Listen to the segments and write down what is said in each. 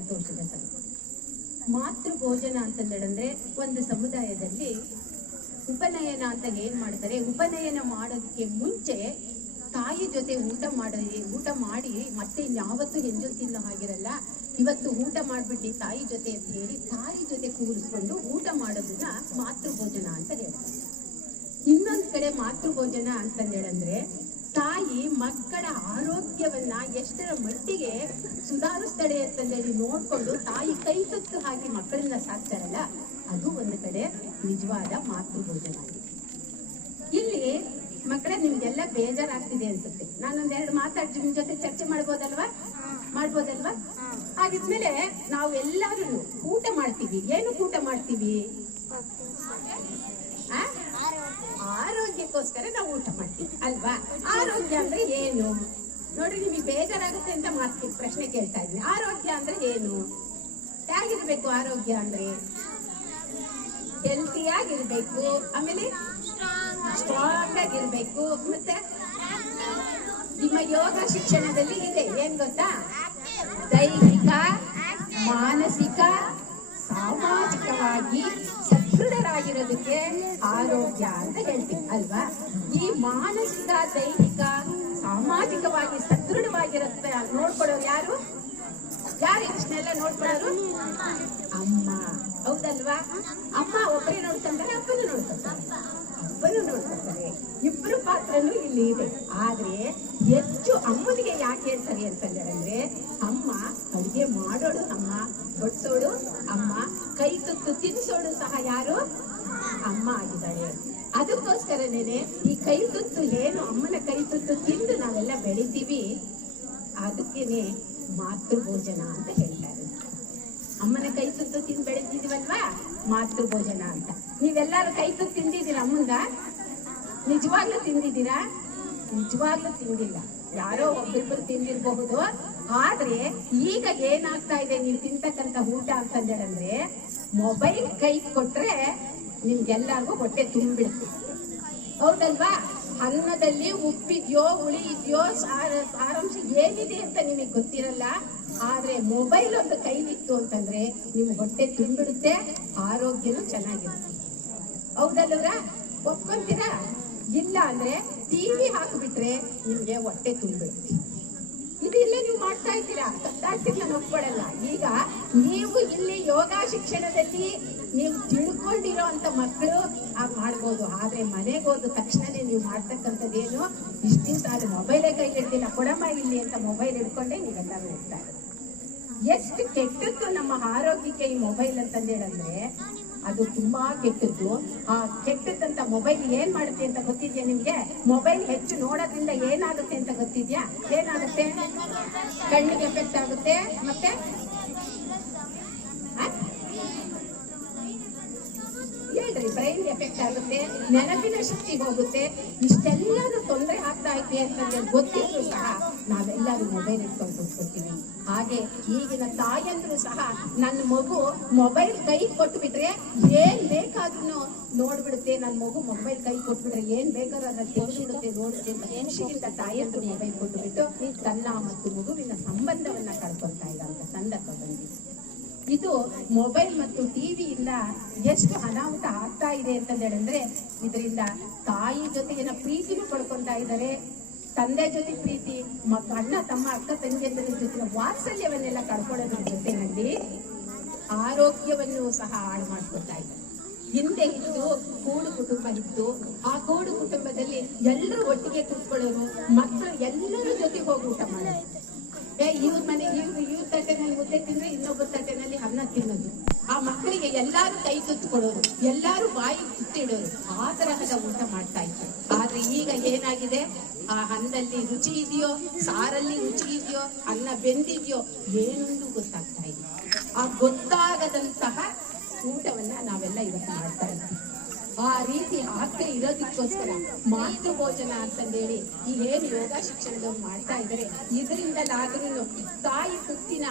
ಸಂತೋಷದ ಸರ್. ಮಾತೃ ಭೋಜನ ಅಂತಂದೇಳಂದ್ರೆ ಒಂದು ಸಮುದಾಯದಲ್ಲಿ ಉಪನಯನ ಅಂತ ಏನ್ ಮಾಡ್ತಾರೆ? ಉಪನಯನ ಮಾಡೋದಕ್ಕೆ ಮುಂಚೆ ತಾಯಿ ಜೊತೆ ಊಟ ಮಾಡಿ ಊಟ ಮಾಡಿ ಮತ್ತೆ ಯಾವತ್ತೂ ಹೆಂಜು ತಿನ್ನೋ ಹಾಗಿರಲ್ಲ. ಇವತ್ತು ಊಟ ಮಾಡ್ಬಿಟ್ಟು ತಾಯಿ ಜೊತೆ ಅಂತ ಹೇಳಿ ತಾಯಿ ಜೊತೆ ಕೂರಿಸ್ಕೊಂಡು ಊಟ ಮಾಡೋದನ್ನ ಮಾತೃ ಭೋಜನ ಅಂತ ಹೇಳ್ತಾರೆ. ಇನ್ನೊಂದ್ ಕಡೆ ಮಾತೃ ಭೋಜನ ಅಂತಂದೇಳಂದ್ರೆ ತಾಯಿ ಮಕ್ಕಳ ಆರೋಗ್ಯವನ್ನ ಎಷ್ಟರ ಮಟ್ಟಿಗೆ ಸುಧಾರಿಸ್ತಾಳೆ ಅಂತಂದೇಳಿ ನೋಡ್ಕೊಂಡು ತಾಯಿ ಕೈ ಸುತ್ತು ಹಾಕಿ ಮಕ್ಕಳನ್ನ ಸಾಕ್ತಾರಲ್ಲ ಅದು ಒಂದು ಕಡೆ ನಿಜವಾದ ಮಾತು ಭೋಜನ ಇಲ್ಲಿ ಮಕ್ಕಳೇ ನಿಮ್ಗೆಲ್ಲ ಬೇಜಾರಾಗ್ತಿದೆ ಅನ್ಸುತ್ತೆ. ನಾನೊಂದೆರಡು ಮಾತಾಡ್ತೀನಿ ನಿಮ್ ಜೊತೆ ಚರ್ಚೆ ಮಾಡ್ಬೋದಲ್ವಾ? ಮಾಡ್ಬೋದಲ್ವಾ? ಹಾಗಿದ್ಮೇಲೆ ನಾವು ಎಲ್ಲಾರು ಊಟ ಮಾಡ್ತೀವಿ. ಏನು ಊಟ ಮಾಡ್ತೀವಿ? ಆರೋಗ್ಯಕ್ಕೋಸ್ಕರ ನಾವು ಊಟ ಮಾಡ್ತೀವಿ, ಅಲ್ವಾ? ಆರೋಗ್ಯ ಅಂದ್ರೆ ಏನು? ನೋಡ್ರಿ, ನಿಮಗೆ ಬೇಜಾರಾಗುತ್ತೆ ಅಂತ ಮಾಡ್ತೀವಿ ಪ್ರಶ್ನೆ ಕೇಳ್ತಾ ಇದ್ವಿ ಆರೋಗ್ಯ ಅಂದ್ರೆ ಏನು? ಹೇಗಿರ್ಬೇಕು ಆರೋಗ್ಯ ಅಂದ್ರೆ? ಹೆಲ್ತಿಯಾಗಿರ್ಬೇಕು ಆಮೇಲೆ ಸ್ಟ್ರಾಂಗ್ ಆಗಿರ್ಬೇಕು, ಮತ್ತೆ ನಿಮ್ಮ ಯೋಗ ಶಿಕ್ಷಣದಲ್ಲಿ ಇದೆ, ಏನ್ ಗೊತ್ತಾ? ದೈಹಿಕ, ಮಾನಸಿಕ, ಸಾಮಾಜಿಕವಾಗಿ ಸದೃಢರಾಗಿರೋದಕ್ಕೆ ಆರೋಗ್ಯ ಅಂತ ಹೇಳ್ತೀವಿ, ಅಲ್ವಾ? ಈ ಮಾನಸಿಕ, ದೈಹಿಕ, ಸಾಮಾಜಿಕವಾಗಿ ಸದೃಢವಾಗಿರುತ್ತೆ ನೋಡ್ಕೊಳ್ಳೋರು ಯಾರು? ಯಾರು ಇಷ್ಟನ್ನೆಲ್ಲ ನೋಡ್ಕೊಳ್ಳೋರು? ಅಮ್ಮ. ಹೌದಲ್ವಾ? ಅಮ್ಮ ಒಬ್ಬರೇ ನೋಡ್ಕೊಂತಾರೆ, ಅಪ್ಪನೂ ನೋಡ್ಕೊಂತಾರೆ. ಅಪ್ಪನೂ ನೋಡ್ಕೊತಾರೆ. ಇಬ್ಬರು ಪಾತ್ರನೂ ಇಲ್ಲಿ ಇದೆ. ಆದ್ರೆ ಹೆಚ್ಚು ಅಮ್ಮನಿಗೆ ಯಾಕೆ ಹೇಳ್ತಾರೆ ಅಂತಂದ್ರೆ ಅಮ್ಮ ಅಡುಗೆ ಮಾಡೋಳು ಅಮ್ಮ ಬಡಿಸೋಳು ಅಮ್ಮ ಕೈ ತುತ್ತು ತಿನ್ಸೋಳು ಸಹ ಯಾರು ಅಮ್ಮ ಆಗಿದ್ದಾಳೆ ಅದಕ್ಕೋಸ್ಕರನೇನೆ ಈ ಕೈ ತುತ್ತು ಏನು ಅಮ್ಮನ ಕೈ ತುತ್ತು ತಿಂದು ನಾವೆಲ್ಲ ಬೆಳಿತೀವಿ, ಅದಕ್ಕೇನೆ ಮಾತೃ ಭೋಜನ ಅಂತ ಹೇಳ್ತಾರೆ. ಅಮ್ಮನ ಕೈ ತುತ್ತು ತಿಂದು ಬೆಳಿತಿದೀವಲ್ವಾ? ಮಾತೃ ಭೋಜನ ಅಂತ. ನೀವೆಲ್ಲರೂ ಕೈ ತುತ್ತು ತಿಂದಿದ್ದೀರಾ ಅಮ್ಮಂದ ನಿಜವಾಗ್ಲೂ ತಿಂದಿದ್ದೀರಾ? ನಿಜವಾಗ್ಲೂ ತಿಂದಿಲ್ಲ. ಯಾರೋ ಒಬ್ಬಿಬ್ಬರು ತಿಂದಿರಬಹುದು. ಆದ್ರೆ ಈಗ ಏನಾಗ್ತಾ ಇದೆ, ನೀವು ತಿಂತಕ್ಕಂತ ಊಟ ಅಂತಂದ್ರೆ ಮೊಬೈಲ್ ಕೈ ಕೊಟ್ರೆ ನಿಮ್ಗೆಲ್ಲರಿಗೂ ಹೊಟ್ಟೆ ತುಂಬಿಡುತ್ತೆ. ಹೌದಲ್ವಾ? ಅನ್ನದಲ್ಲಿ ಉಪ್ಪಿದ್ಯೋ ಹುಳಿ ಇದೆಯೋ ಸಾರ, ಸಾರಾಂಶ ಏನಿದೆ ಅಂತ ನಿಮಗೆ ಗೊತ್ತಿರಲ್ಲ, ಆದ್ರೆ ಮೊಬೈಲ್ ಒಂದು ಕೈಲಿತ್ತು ಅಂತಂದ್ರೆ ನಿಮ್ ಹೊಟ್ಟೆ ತುಂಬಿಡುತ್ತೆ, ಆರೋಗ್ಯನೂ ಚೆನ್ನಾಗಿರುತ್ತೆ. ಹೌದಲ್ವರ ಒಪ್ಕೊಂತೀರಾ? ಇಲ್ಲ ಅಂದ್ರೆ ಟಿವಿ ಹಾಕಿಬಿಟ್ರೆ ನಿಮ್ಗೆ ಹೊಟ್ಟೆ ತುಂಬಿಡುತ್ತೆ. ಇಲ್ಲೇ ನೀವು ಮಾಡ್ತಾ ಇದ್ದೀರಾ? ನಾನು ಒಪ್ಕೊಳ್ಳಲ್ಲ ಈಗ ನೀವು ಇಲ್ಲಿ ಯೋಗ ಶಿಕ್ಷಣದಲ್ಲಿ ನೀವು ತಿಳ್ಕೊಂಡಿರೋ ಅಂತ ಮಕ್ಕಳು ಆಗ ಮಾಡ್ಬೋದು. ಆದ್ರೆ ಮನೆಗೆ ಹೋದ ತಕ್ಷಣನೇ ನೀವು ಮಾಡ್ತಕ್ಕಂಥದ್ದೇನು ಇಷ್ಟು ದಿವಸ ಅದು ಮೊಬೈಲೇ ಕೈ ಹಿಡ್ದಿಲ್ಲ. ಕೊಡಮ್ಮ ಇಲ್ಲಿ ಅಂತ ಮೊಬೈಲ್ ಹಿಡ್ಕೊಂಡೇ ನೀವೆಲ್ಲರೂ ಹೋಗ್ತಾ ಇರೋದು. ಎಷ್ಟು ಕೆಟ್ಟದ್ದು ನಮ್ಮ ಆರೋಗ್ಯಕ್ಕೆ ಈ ಮೊಬೈಲ್ ಅಂತಂದೇಳಂದ್ರೆ ಅದು ತುಂಬಾ ಕೆಟ್ಟದ್ದು. ಆ ಕೆಟ್ಟದಂತ ಮೊಬೈಲ್ ಏನ್ ಮಾಡುತ್ತೆ ಅಂತ ಗೊತ್ತಿದ್ಯಾ ನಿಮ್ಗೆ? ಮೊಬೈಲ್ ಹೆಚ್ಚು ನೋಡೋದ್ರಿಂದ ಏನಾಗುತ್ತೆ ಅಂತ ಗೊತ್ತಿದ್ಯಾ? ಏನಾಗುತ್ತೆ? ಕಣ್ಣಿಗೆ ಎಫೆಕ್ಟ್ ಆಗುತ್ತೆ ಮತ್ತೆ? ಹೇಳ್ರಿ ಬ್ರೈನ್ ಎಫೆಕ್ಟ್ ಆಗುತ್ತೆ, ನೆನಪಿನ ಶಕ್ತಿ ಹೋಗುತ್ತೆ ಇಷ್ಟೆಲ್ಲರೂ ಆಗ್ತಾ ಅಂತಂದ್ರೆ ಗೊತ್ತಿದ್ರು ಸಹ ನಾವೆಲ್ಲರೂ ಮೊಬೈಲ್ ಇಟ್ಕೊಂಡು ಕೂತ್ಕೊಳ್ತೀವಿ. ಹಾಗೆ ಈಗಿನ ತಾಯಂದ್ರು ಸಹ ನನ್ನ ಮಗು ಮೊಬೈಲ್ ಕೈ ಕೊಟ್ಬಿಟ್ರೆ ಏನ್ ಬೇಕಾದ್ರೂ ನೋಡ್ಬಿಡುತ್ತೆ. ನನ್ನ ಮಗು ಮೊಬೈಲ್ ಕೈ ಕೊಟ್ಬಿಟ್ರೆ ಏನ್ ಬೇಕಾದ್ರೂ ಅದನ್ನ ನೋಡುತ್ತೆ ಖುಷಿಯಿಂದ ತಾಯಂದ್ರು ಮೊಬೈಲ್ ಕೊಟ್ಬಿಟ್ಟು ತನ್ನ ಮತ್ತು ಮಗುವಿನ ಸಂಬಂಧವನ್ನ ಕಳ್ಕೊಳ್ತಾ ಇದ್ದಂತ ಸಂದರ್ಭ ಬಂದಿದೆ ಇದು ಮೊಬೈಲ್ ಮತ್ತು ಟಿವಿಯಿಂದ ಎಷ್ಟು ಅನಾಹುತ ಆಗ್ತಾ ಇದೆ ಅಂತ ಇದರಿಂದ ತಾಯಿ ಜೊತೆಗಿನ ಪ್ರೀತಿನೂ ಪಡ್ಕೊಂತಾ ಇದ್ದಾರೆ. ತಂದೆ ಜೊತೆ ಪ್ರೀತಿ ಮಕ್ಕ ಅಣ್ಣ ತಮ್ಮ ಅಕ್ಕ ತಂಗಿಯಂದ್ರ ಜೊತೆ ವಾತ್ಸಲ್ಯವನ್ನೆಲ್ಲ ಕಳ್ಕೊಳ್ಳೋದ್ರ ಜೊತೆಯಲ್ಲಿ ಆರೋಗ್ಯವನ್ನು ಸಹ ಹಾಳು ಮಾಡ್ಕೊತಾ ಇದ್ದಾರೆ ಹಿಂದೆ ಇತ್ತು, ಕೂಡು ಕುಟುಂಬ ಇತ್ತು. ಆ ಕೂಡು ಕುಟುಂಬದಲ್ಲಿ ಎಲ್ಲರೂ ಒಟ್ಟಿಗೆ ಕೂತ್ಕೊಳ್ಳೋರು, ಮಕ್ಕಳು ಎಲ್ಲರ ಜೊತೆಗೆ ಹೋಗಿ ಊಟ ಮಾಡೋದು ಏ, ಇವ್ರ ಮನೆ, ಇವ್ರು, ಇವ್ರ ತಟ್ಟೆನಲ್ಲಿ ಮುದ್ದೆ ತಿಂದ್ರೆ ಇನ್ನೊಬ್ಬರ ತಟ್ಟೆನಲ್ಲಿ ಅನ್ನ ತಿನ್ನೋದು. ಆ ಮಕ್ಕಳಿಗೆ ಎಲ್ಲಾರು ಕೈ ಕುತ್ಕೊಳ್ಳೋರು ಎಲ್ಲಾರು ಬಾಯಿ ಕುತ್ತಿಡೋರು ಆ ತರಹದ ಊಟ ಮಾಡ್ತಾ ಇದ್ರು ಆದ್ರೆ ಈಗ ಏನಾಗಿದೆ? ಆ ಅನ್ನದಲ್ಲಿ ರುಚಿ ಇದೆಯೋ, ಸಾರಲ್ಲಿ ರುಚಿ ಇದೆಯೋ, ಅನ್ನ ಬೆಂದಿದೆಯೋ, ಏನೊಂದು ಗೊತ್ತಾಗ್ತಾ ಇಲ್ಲ. ಆ ಗೊತ್ತಾಗದಂತಹ ಊಟವನ್ನ ನಾವೆಲ್ಲ ಇವತ್ತು ಮಾಡ್ತಾ ಇದ್ದೀವಿ. ಆ ರೀತಿ ಆಗ್ತಾ ಇರೋದಕ್ಕೋಸ್ಕರ ಮಾತೃ ಭೋಜನ ಅಂತಂದೇಳಿ ಏನು ಯೋಗ ಶಿಕ್ಷಣದವ್ರು ಮಾಡ್ತಾ ಇದ್ದಾರೆ ಇದರಿಂದಲಾದ್ರೂ ತಾಯಿ ತುತ್ತಿನ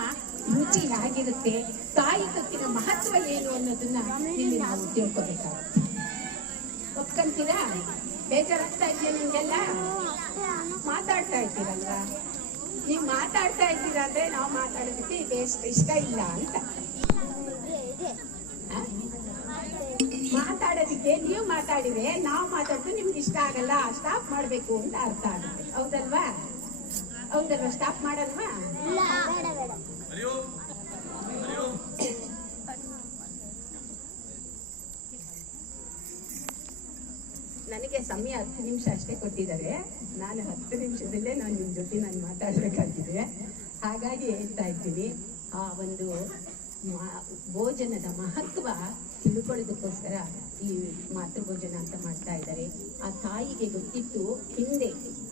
ರುಚಿ ಹೇಗಿರುತ್ತೆ, ತಾಯಿ ತುತ್ತಿನ ಮಹತ್ವ ಏನು ಅನ್ನೋದನ್ನ ಇಲ್ಲಿ ನಾವು ತಿಳ್ಕೊಬೇಕಾಗುತ್ತೆ. ಒಪ್ಕೊಂತೀರಾ? ಬೇಜಾರಾಗ್ತಾ ಇದೆಯಾ ನಿಮ್ಗೆಲ್ಲ? ಮಾತಾಡ್ತಾ ಇದ್ದೀರಲ್ವಾ? ನೀವು ಮಾತಾಡ್ತಾ ಇದ್ದೀರಾ ಅಂದ್ರೆ ನಾವು ಮಾತಾಡೋದಕ್ಕೆ ಇದು ಇಷ್ಟ ಇಲ್ಲ ಅಂತ? ಮಾತಾಡೋದಕ್ಕೆ ನೀವು ಮಾತಾಡಿದ್ರೆ ನಾವು ಮಾತಾಡಿದ್ರೆ ನಿಮ್ಗೆ ಇಷ್ಟ ಆಗಲ್ಲ ಸ್ಟಾಪ್ ಮಾಡ್ಬೇಕು ಅಂತ ಅರ್ಥ ಆಗುತ್ತೆ. ಹೌದಲ್ವಾ? ಹೌದಲ್ವಾ? ಸ್ಟಾಪ್ ಮಾಡಲ್ವಾ ಇಲ್ಲ ಬೇಡ ಬೇಡ ನನಗೆ ಸಮಯ ಹತ್ತು ನಿಮಿಷ ಅಷ್ಟೇ ಕೊಟ್ಟಿದ್ದಾರೆ. ನಾನು ಹತ್ತು ನಿಮಿಷದಲ್ಲೇ ನಾನು ನಿಮ್ಮ ಜೊತೆ ನಾನು ಮಾತಾಡಬೇಕಾಗಿದೆ. ಹಾಗಾಗಿ ಹೇಳ್ತಾ ಇದ್ದೀನಿ, ಆ ಒಂದು ಭೋಜನದ ಮಹತ್ವ ತಿಳ್ಕೊಳ್ಳೋದಕ್ಕೋಸ್ಕರ ಈ ಮಾತೃಭೋಜನ ಅಂತ ಮಾಡ್ತಾ ಇದ್ದಾರೆ. ಆ ತಾಯಿಗೆ ಗೊತ್ತಿತ್ತು, ಹಿಂದೆ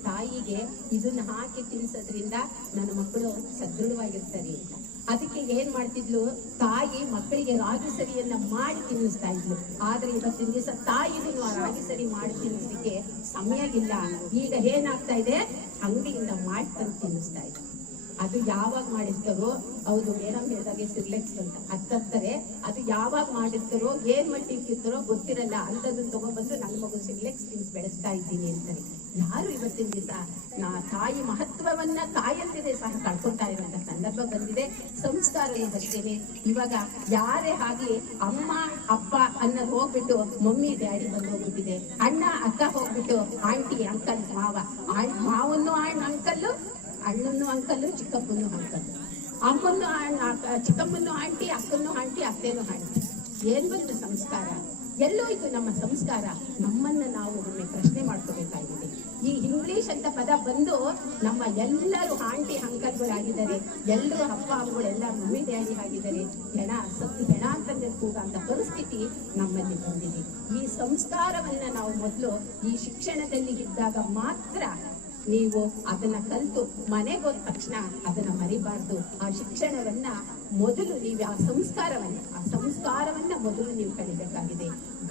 ತಾಯಿಗೆ ಇದನ್ನ ಹಾಕಿ ತಿನ್ಸೋದ್ರಿಂದ ನನ್ನ ಮಕ್ಕಳು ಸದೃಢವಾಗಿರ್ತಾರೆ ಅಂತ. ಅದಕ್ಕೆ ಏನ್ ಮಾಡ್ತಿದ್ಲು? ತಾಯಿ ಮಕ್ಕಳಿಗೆ ರಾಗಿ ಸರಿಯನ್ನ ಮಾಡಿ ತಿನ್ನಿಸ್ತಾ ಇದ್ಲು. ಆದ್ರೆ ಇವತ್ತಿನ ದಿವಸ ತಾಯಿಗೂ ಆ ರಾಗಿ ಸರಿ ಮಾಡಿ ತಿನ್ನಿಸ್ಲಿಕ್ಕೆ ಸಮಯ ಇಲ್ಲ. ಈಗ ಏನಾಗ್ತಾ ಇದೆ? ಅಂಗಡಿಯಿಂದ ಮಾಡ್ಕೊಂಡು ತಿನ್ನಿಸ್ತಾ ಇದೆ. ಅದು ಯಾವಾಗ ಮಾಡಿರ್ತಾರೋ? ಹೌದು ಮೇಡಮ್ ಹೇಳಿದಾಗೆ ಸಿರ್ಲೆಕ್ಸ್ ಅಂತ. ಅತ್ತತ್ತರೆ, ಅದು ಯಾವಾಗ ಮಾಡಿರ್ತಾರೋ, ಏನ್ ಮಟ್ಟಿಗೆ ಇರ್ತಾರೋ ಗೊತ್ತಿರಲ್ಲ. ಅಂತದನ್ನ ತಗೊಂಡ್ಬಂದು ನನ್ನ ಮಗು ಸಿರ್ಲೆಕ್ಸ್ ತಿನ್ಸ್ ಬೆಳೆಸ್ತಾ ಇದ್ದೀನಿ ಅಂತಾರೆ ಯಾರು ಇವತ್ತಿನ ದಿವಸ ನಾ ತಾಯಿ ಮಹತ್ವವನ್ನ ತಾಯಂತಿದೆ ಸಹ ಕಳ್ಕೊಳ್ತಾ ಇರುವಂತ ಸಂದರ್ಭ ಬಂದಿದೆ. ಸಂಸ್ಕಾರ ಅಷ್ಟೇನೆ ಇವಾಗ ಯಾರೇ ಆಗ್ಲಿ ಅಮ್ಮ, ಅಪ್ಪ ಅನ್ನೋದು ಹೋಗ್ಬಿಟ್ಟು ಮಮ್ಮಿ, ಡ್ಯಾಡಿ ಬಂದು ಹೋಗ್ಬಿಟ್ಟಿದೆ. ಅಣ್ಣ, ಅಕ್ಕ ಹೋಗ್ಬಿಟ್ಟು ಆಂಟಿ, ಅಂಕಲ್, ಮಾವ. ಮಾವನ್ನು ಅಂಕಲ್ಲು ಅಣ್ಣನ್ನು ಅಂಕಲ್ಲು ಚಿಕ್ಕಪ್ಪನ್ನು ಅಂಕಲ್ಲು. ಅಮ್ಮನ್ನು ಚಿಕ್ಕಮ್ಮನ್ನು ಆಂಟಿ ಅಕ್ಕನ್ನು ಆಂಟಿ, ಅತ್ತೇನು ಆಂಟಿ. ಏನ್ ಬಂದು ಸಂಸ್ಕಾರ? ಎಲ್ಲೋಯ್ತು ನಮ್ಮ ಸಂಸ್ಕಾರ. ನಮ್ಮನ್ನ ನಾವು ಒಮ್ಮೆ ಪ್ರಶ್ನೆ ಮಾಡ್ಕೋಬೇಕಾಗಿದೆ. ಈ ಇಂಗ್ಲಿಷ್ ಅಂತ ಪದ ಬಂದು ನಮ್ಮ ಎಲ್ಲರೂ ಆಂಟಿ ಅಂಕಲ್ಗಳಾಗಿದ್ದಾರೆ, ಎಲ್ಲರೂ ಅಪ್ಪ ಅಮ್ಮಗಳೆಲ್ಲ ಮಮ್ಮಿ ಡ್ಯಾಡಿ ಆಗಿದ್ದಾರೆ, ಹೆಣ ಸತ್ತು ಹೆಣ ಅಂತಂದ್ರೆ ಕೂಗಂತ ಪರಿಸ್ಥಿತಿ ನಮ್ಮಲ್ಲಿ ಬಂದಿದೆ. ಈ ಸಂಸ್ಕಾರವನ್ನ ನಾವು ಮೊದಲು ಈ ಶಿಕ್ಷಣದಲ್ಲಿ ಇದ್ದಾಗ ಮಾತ್ರ ನೀವು ಅದನ್ನ ಕಲಿತು ಮನೆಗೆ ಹೋದ ತಕ್ಷಣ ಅದನ್ನ ಮರಿಬಾರ್ದು. ಆ ಶಿಕ್ಷಣವನ್ನ ಮೊದಲು ನೀವು, ಆ ಸಂಸ್ಕಾರವನ್ನ ಆ ಸಂಸ್ಕಾರವನ್ನ ಮೊದಲು ನೀವು ಕಲಿಬೇಕಾಗಿದೆ.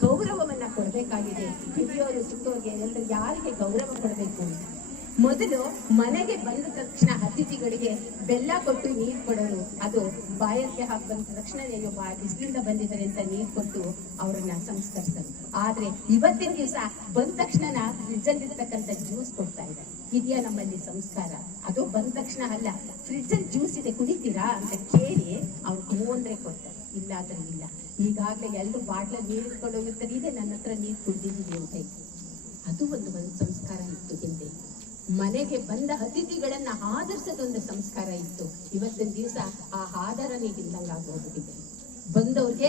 ಗೌರವವನ್ನ ಕೊಡಬೇಕಾಗಿದೆ. ಹಿರಿಯೋರು, ಚಿಕ್ಕವರಿಗೆ ಎಲ್ಲರೂ ಯಾರಿಗೆ ಗೌರವ ಕೊಡಬೇಕು? ಮೊದಲು ಮನೆಗೆ ಬಂದ ತಕ್ಷಣ ಅತಿಥಿಗಳಿಗೆ ಬೆಲ್ಲ ಕೊಟ್ಟು ನೀರು ಕೊಡೋರು. ಅದು ಬಾಯಕ್ಕೆ ಹಾಕಿ ಬಂದ ತಕ್ಷಣ ನೀವು ಬಿಸಿಲಿಂದ ಬಂದಿದ್ದಾರೆ ಅಂತ ನೀರು ಕೊಟ್ಟು ಅವರನ್ನ ಸಂಸ್ಕರಿಸೋರು ಆದ್ರೆ ಇವತ್ತಿನ ದಿವಸ ಬಂದ ತಕ್ಷಣ ಫ್ರಿಡ್ಜ್ ಅಲ್ಲಿ ಇರ್ತಕ್ಕಂಥ ಜ್ಯೂಸ್ ಕೊಡ್ತಾ ಇದ್ದಾರೆ ಇದೆಯಾ ನಮ್ಮಲ್ಲಿ ಸಂಸ್ಕಾರ? ಅದು ಬಂದ ತಕ್ಷಣ ಅಲ್ಲ ಫ್ರಿಡ್ಜ್ ಜ್ಯೂಸ್ ಇದೆ, ಕುಡಿತೀರಾ ಅಂತ ಕೇಳಿ ಅವ್ರು ಹ್ಞೂ ಕೊಡ್ತಾರೆ. ಇಲ್ಲ ಅಂದ್ರೆ ಇಲ್ಲ. ಈಗಾಗಲೇ ಎಲ್ಲರೂ ಬಾಟ್ಲ ನೀರು ಇಟ್ಕೊಂಡು ಇದೆ ನನ್ನ ಹತ್ರ ನೀರು ಕುಡಿದಿದ್ದೀನಿ ಅಂತ. ಅದು ಒಂದು ಒಂದು ಸಂಸ್ಕಾರ ಇತ್ತು ಹಿಂದೆ. ಮನೆಗೆ ಬಂದ ಅತಿಥಿಗಳನ್ನ ಆದರ್ಸದೊಂದು ಸಂಸ್ಕಾರ ಇತ್ತು. ಇವತ್ತಿನ ದಿವಸ ಆ ಆಧಾರನೇ ಇಲ್ಲಂಗ ಆಗೋಗ್ಬಿಟ್ಟಿದೆ. ಬಂದವ್ರಿಗೆ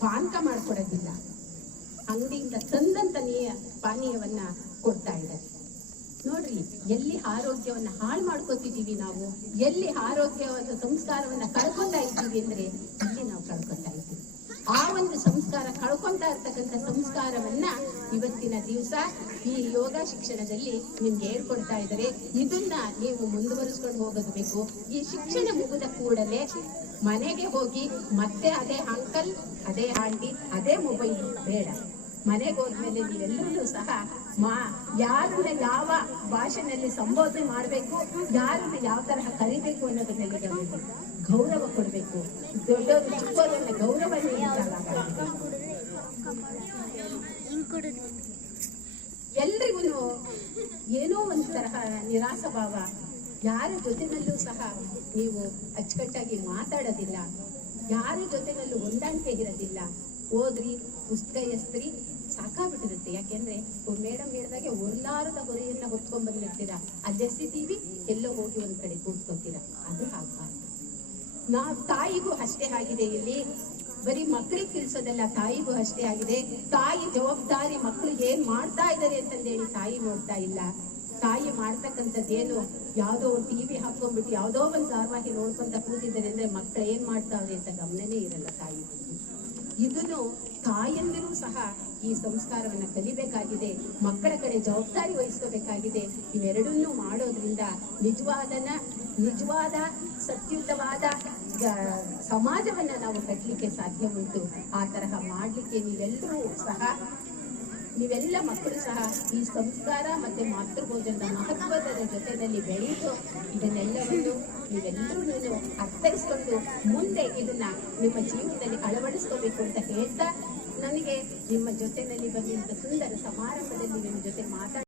ಪಾನಕ ಮಾಡ್ಕೊಡೋದಿಲ್ಲ. ಅಂಗಡಿಯಿಂದ ತಂದಂತ ನೀ ಪಾನೀಯವನ್ನ ಕೊಡ್ತಾ ಇದ್ದಾರೆ. ನೋಡ್ರಿ, ಎಲ್ಲಿ ಆರೋಗ್ಯವನ್ನ ಹಾಳು ಮಾಡ್ಕೋತಿದೀವಿ ನಾವು, ಎಲ್ಲಿ ಆರೋಗ್ಯವಾದ ಸಂಸ್ಕಾರವನ್ನ ಕಳ್ಕೊತಾ ಇದ್ದೀವಿ ಅಂದ್ರೆ, ಇಲ್ಲಿ ನಾವು ಕಳ್ಕೊತಾ ಆ ಒಂದು ಸಂಸ್ಕಾರ ಕಳ್ಕೊಂತಾ ಇರ್ತಕ್ಕಂಥ ಸಂಸ್ಕಾರವನ್ನ ಇವತ್ತಿನ ದಿವಸ ಈ ಯೋಗ ಶಿಕ್ಷಣದಲ್ಲಿ ನಿಮ್ಗೆ ಹೇಳ್ಕೊಡ್ತಾ ಇದ್ದಾರೆ. ಇದನ್ನ ನೀವು ಮುಂದುವರಿಸ್ಕೊಂಡು ಹೋಗಬೇಕು. ಈ ಶಿಕ್ಷಣ ಮುಗಿದ ಕೂಡಲೇ ಮನೆಗೆ ಹೋಗಿ ಮತ್ತೆ ಅದೇ ಅಂಕಲ್, ಅದೇ ಆಂಟಿ, ಅದೇ ಮೊಬೈಲ್ ಬೇಡ. ಮನೆಗೆ ಹೋದ್ಮೇಲೆ ನೀವೆಲ್ಲರೂ ಸಹ ಮಾ, ಯಾರನ್ನ ಯಾವ ಭಾಷೆನಲ್ಲಿ ಸಂಬೋಧನೆ ಮಾಡಬೇಕು, ಯಾರನ್ನ ಯಾವ ತರಹ ಕರಿಬೇಕು ಅನ್ನೋದನ್ನ ಮೇಲೆ ಗಮನ. ಗೌರವ ಕೊಡಬೇಕು. ದೊಡ್ಡವರು ಚಿಕ್ಕವರನ್ನ ಗೌರವ ಎಲ್ರಿಗೂ ಏನೋ ಒಂದು ತರಹ ನಿರಾಸ ಭಾವ. ಯಾರ ಜೊತೆನಲ್ಲೂ ಸಹ ನೀವು ಅಚ್ಚುಕಟ್ಟಾಗಿ ಮಾತಾಡೋದಿಲ್ಲ. ಯಾರ ಜೊತೆನಲ್ಲೂ ಹೊಂದಾಣಿಕೆ ಇರೋದಿಲ್ಲ. ಓದ್ರಿ ಪುಸ್ತಕ ಎಸ್ತ್ರಿ, ಸಾಕಾಗ್ಬಿಟ್ಟಿರುತ್ತೆ. ಯಾಕೆಂದ್ರೆ ಮೇಡಮ್ ಹೇಳಿದಾಗೆ ಒರ್ಲಾರದ ಹೊರೆಯನ್ನ ಹೊತ್ಕೊಂಡ್ ಬಂದಿರ್ತೀರಾ? ಅಲ್ಲೆಸಿದ್ದೀವಿ ಎಲ್ಲೋ ಹೋಗಿ ಒಂದ್ ಕಡೆ ಆಗ್ಬಾರ್ದು ನಾವು ತಾಯಿಗೂ ಅಷ್ಟೇ ಆಗಿದೆ ಇಲ್ಲಿ. ಬರೀ ಮಕ್ಕಳಿಗೆ ತಿಳಿಸೋದಲ್ಲ ತಾಯಿಗೂ ಅಷ್ಟೇ ಆಗಿದೆ. ತಾಯಿ ಜವಾಬ್ದಾರಿ ಮಕ್ಕಳು ಏನ್ ಮಾಡ್ತಾ ಇದ್ದಾರೆ ಅಂತಂದೇಳಿ ತಾಯಿ ನೋಡ್ತಾ ಇಲ್ಲ. ತಾಯಿ ಮಾಡ್ತಕ್ಕಂಥದ್ದೇನು ಯಾವ್ದೋ ಒಂದು ಟಿವಿ ಹಾಕೊಂಡ್ಬಿಟ್ಟು ಯಾವುದೋ ಒಂದು ಧಾರಾವಾಹಿ ನೋಡ್ಕೊಂತ ಕೂತಿದ್ದಾರೆ ಅಂದ್ರೆ ಮಕ್ಕಳು ಏನ್ ಮಾಡ್ತಾವ್ರೆ ಅಂತ ಗಮನನೇ ಇರಲ್ಲ ತಾಯಿ. ಇದನ್ನು ತಾಯಂದಿರೂ ಸಹ ಈ ಸಂಸ್ಕಾರವನ್ನ ಕಲಿಬೇಕಾಗಿದೆ. ಮಕ್ಕಳ ಕಡೆ ಜವಾಬ್ದಾರಿ ವಹಿಸ್ಕೋಬೇಕಾಗಿದೆ. ಇವೆರಡನ್ನೂ ಮಾಡೋದ್ರಿಂದ ನಿಜವಾದನ, ನಿಜವಾದ ಸತ್ಯುತವಾದ ಸಮಾಜವನ್ನ ನಾವು ಕಟ್ಟಲಿಕ್ಕೆ ಸಾಧ್ಯ ಉಂಟು. ಆ ತರಹ ಮಾಡಲಿಕ್ಕೆ ನೀವೆಲ್ಲರೂ ಸಹ, ನೀವೆಲ್ಲ ಮಕ್ಕಳು ಸಹ ಈ ಸಂಸ್ಕಾರ ಮತ್ತೆ ಮಾತೃಭೋಜನದ ಮಹತ್ವದ ಜೊತೆಯಲ್ಲಿ ಬೆಳೆಯಿತು ಇದನ್ನೆಲ್ಲವನ್ನು ನೀವೆಲ್ಲರೂ ಅರ್ಥೈಸ್ಕೊಂಡು ಮುಂದೆ ಇದನ್ನ ನಿಮ್ಮ ಜೀವನದಲ್ಲಿ ಅಳವಡಿಸ್ಕೋಬೇಕು ಅಂತ ಹೇಳ್ತಾ, ನನಗೆ ನಿಮ್ಮ ಜೊತೆಯಲ್ಲಿ ಬಂದಿದ್ದ ಸುಂದರ ಸಮಾರಂಭದಲ್ಲಿ ನಿಮ್ಮ ಜೊತೆ ಮಾತಾಡ